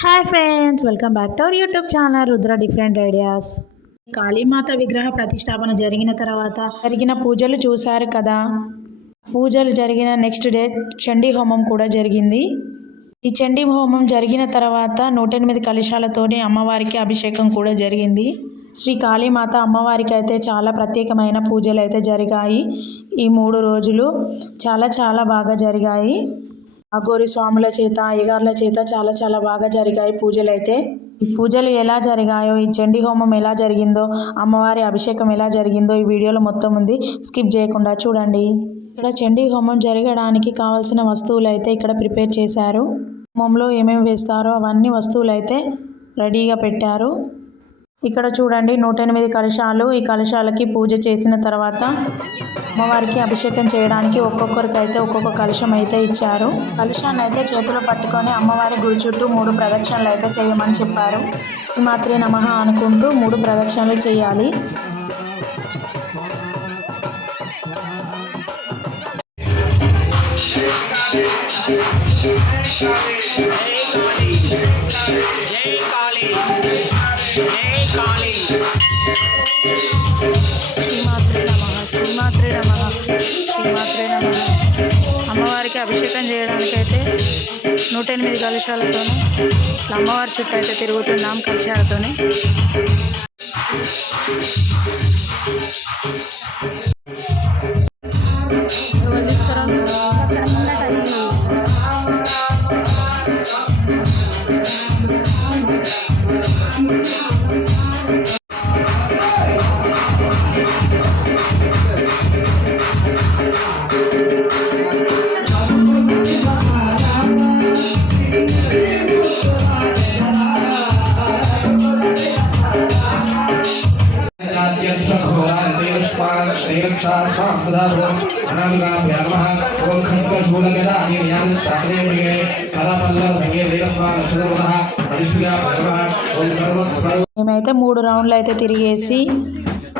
Hi friends welcome back to our YouTube channel Rudra different ideas Kalimata విగ్రహ ప్రతిష్టాపన జరిగిన తర్వాత జరిగిన పూజలు చూశారు కదా పూజలు జరిగిన నెక్స్ట్ డే చండీ హోమం కూడా జరిగింది ఈ చండీ హోమం జరిగిన తర్వాత నూట ఎనిమిది కలశాలతోనే అమ్మవారికి అభిషేకం కూడా జరిగింది. శ్రీ కాళీమాత అమ్మవారికి అయితే చాలా ప్రత్యేకమైన పూజలు అయితే జరిగాయి. ఈ మూడు రోజులు చాలా చాలా బాగా జరిగాయి. అఘోరి స్వాముల చేత అయ్యగార్ల చేత చాలా చాలా బాగా జరిగాయి పూజలు అయితే ఈ పూజలు ఎలా జరిగాయో ఈ చండీ హోమం ఎలా జరిగిందో అమ్మవారి అభిషేకం ఎలా జరిగిందో ఈ వీడియోలో మొత్తం ఉంది. స్కిప్ చేయకుండా చూడండి. ఇక్కడ చండీ హోమం జరగడానికి కావాల్సిన వస్తువులు అయితే ఇక్కడ ప్రిపేర్ చేశారు. హోమంలో ఏమేమి వేస్తారో అవన్నీ వస్తువులు అయితే రెడీగా పెట్టారు. ఇక్కడ చూడండి నూట ఎనిమిది కలశాలు. ఈ కలశాలకి పూజ చేసిన తర్వాత అమ్మవారికి అభిషేకం చేయడానికి ఒక్కొక్కరికి అయితే ఒక్కొక్క కలుషం అయితే ఇచ్చారు. కలుషాన్ని అయితే చేతిలో పట్టుకొని అమ్మవారి గుడి చుట్టూ మూడు ప్రదక్షిణలు అయితే చేయమని చెప్పారు. ఈ మాత్రే నమః అనుకుంటూ మూడు ప్రదక్షిణలు చేయాలి. జై జై కాళీ శ్రీమాత్రే నమ శ్రీమాత్రే నమ శ్రీమాత్రే నమ. అమ్మవారికి అభిషేకం చేయడానికైతే నూట ఎనిమిది కలశాలతోనే అమ్మవారి చుట్టూ అయితే తిరుగుతున్నాం మేమైతే మూడు రౌండ్లు అయితే తిరిగేసి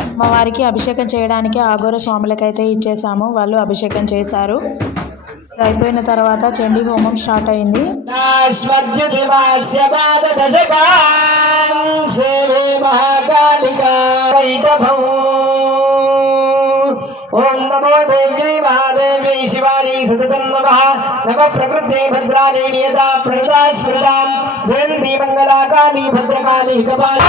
అమ్మవారికి అభిషేకం చేయడానికి ఆగోర స్వాములకైతే ఇచ్చేసాము. వాళ్ళు అభిషేకం చేశారు. అయిపోయిన తర్వాత చండీ హోమం స్టార్ట్ అయింది. మహాకాళికా ఓం నమో దేవ్యై మహాదేవ్యై శివాని సతతం నమ. నమ ప్రకృతి భద్రాణి నియతా ప్రణతా స్మృతాం. జయంతి మంగళా కాళీ భద్రకాళీ కపాలి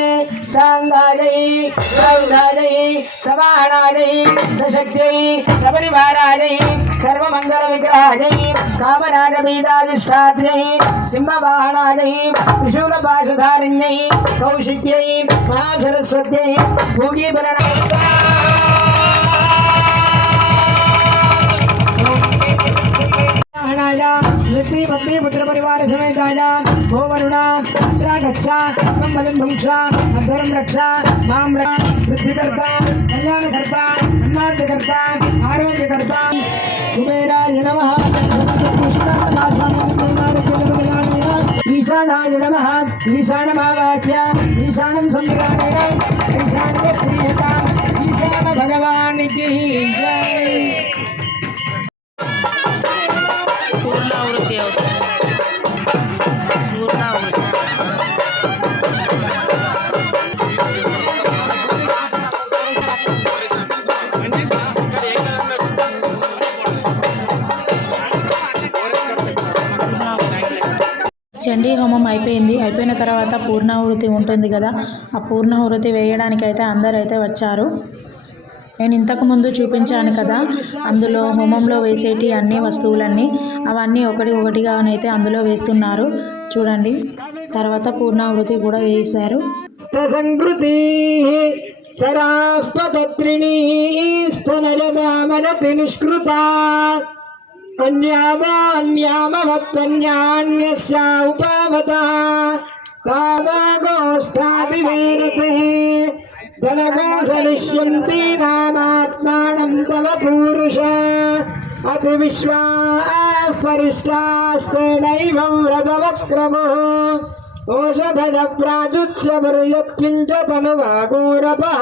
సాంగాయై సౌధాగై సమానాగై సశక్త్యై సపరివారాగై సర్వమంగళ విగ్రహాగై కామనాగ బీదాధిష్టాత్రై సింహవాహనాగై త్రిశూల పాశధారిణ్యై కౌశిక్యై మహాసరస్వత్యై భూగీభరణ హణాయ పత్ని పుత్ర పరివార సమేతాయ ओ वरुणा तत्र गच्छा त्वं बलं भुङ्क्ष अध्वरं रक्षा माँ वृद्धिकर्ता, कल्याणकर्ता अन्नाद्यकर्ता आरोग्यकर्ता। कुबेराय नमः। ईशानाय नमः। ईशानमावाक्य, ईशानं सम्मिलानेन ईशानः प्रीयताम् ईशान भगवान् इति जय। చండీ హోమం అయిపోయింది. అయిపోయిన తర్వాత పూర్ణాహుతి ఉంటుంది కదా ఆ పూర్ణాహుతి వేయడానికి అయితే అయితే వచ్చారు. నేను ఇంతకు ముందు చూపించాను కదా అందులో హోమంలో వేసేటి అన్ని వస్తువులన్నీ అవన్నీ ఒకటి ఒకటిగానైతే అందులో వేస్తున్నారు. చూడండి. తర్వాత పూర్ణాహుతి కూడా వేశారు. సంకృతి శరాపత్రిణీ నిష్కృత అన్యామాన్యామవత్వన్యాన్యస్యా ఉపావత కామగోష్ఠాదివేరతే ధనకోశలిష్యంతి నామాత్మానం తవ పూరుష అతి విశ్వా పరిష్టాస్తేనైవం రథవక్రమో ఓషధన ప్రాజుత్యమరుయత్కించ తనువాగోరపః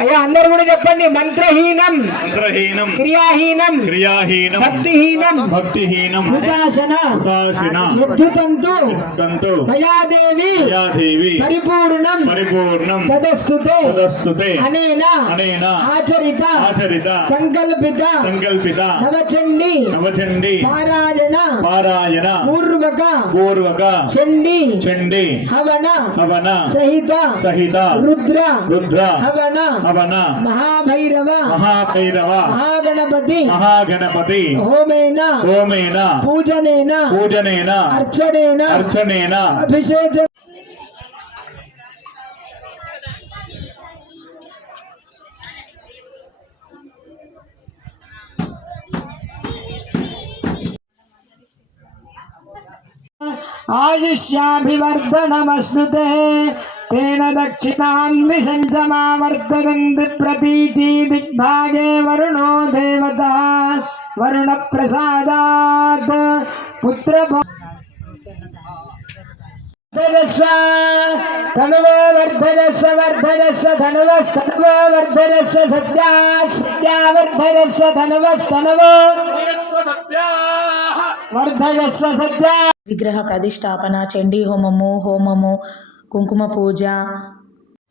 అయ్యా అందరు కూడా చెప్పండి. మంత్రహీనం. మంత్రహీనం. క్రియాహీనం. క్రియాహీనం. భక్తిహీనం. భక్తిహీనం. ఉదాసన ఉదాసీన యద్దుతంతు దంతో మయాదేవి యాదేవి పరిపూర్ణం. పరిపూర్ణం. తదస్తుతే. తదస్తుతే. అనేన. అనేన. ఆచరిత. ఆచరిత. సంకల్పిత. సంకల్పిత. నవచండి चंडी नवचंडी पारायणा पारायणा पूर्वका पूर्वका चंडी चंडी हवना हवना सहिता सहिता रुद्रा रुद्रा हवना हवना महाभैरवा महाभैरवा महागणपति महागणपति होमेना होमेना पूजनेना पूजनेना अर्चनेना अर्चनेना अभिषेक ప్రతీచి దిగ్భాగే వరుణో దేవత వరుణ ప్రసాదాత్ పుత్ర వర్ధనస్వ తనువో వర్ధనస్వ వర్ధనస్వ ధనువస్తనువో వర్ధనస్వ సత్యా సత్యా వర్ధనస్వ ధనువస్తనువో వర్ధనస్వ సత్యా విగ్రహ ప్రతిష్టాపన చండీ హోమము హోమము కుంకుమ పూజ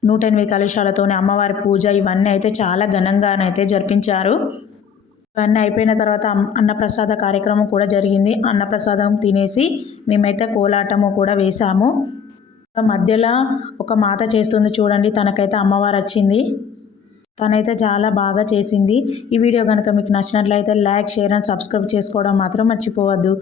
నూట ఎనిమిది కలుషాలతోనే అమ్మవారి పూజ ఇవన్నీ అయితే చాలా ఘనంగానైతే జరిపించారు. ఇవన్నీ అయిపోయిన తర్వాత అన్నప్రసాద కార్యక్రమం కూడా జరిగింది. అన్నప్రసాదం తినేసి మేమైతే కోలాటము కూడా వేశాము. మధ్యలో ఒక మాత చేస్తుంది చూడండి తనకైతే అమ్మవారు వచ్చింది. తనైతే చాలా బాగా చేసింది. ఈ వీడియో కనుక మీకు నచ్చినట్లయితే లైక్ షేర్ అండ్ సబ్స్క్రైబ్ చేసుకోవడం మాత్రం మర్చిపోవద్దు.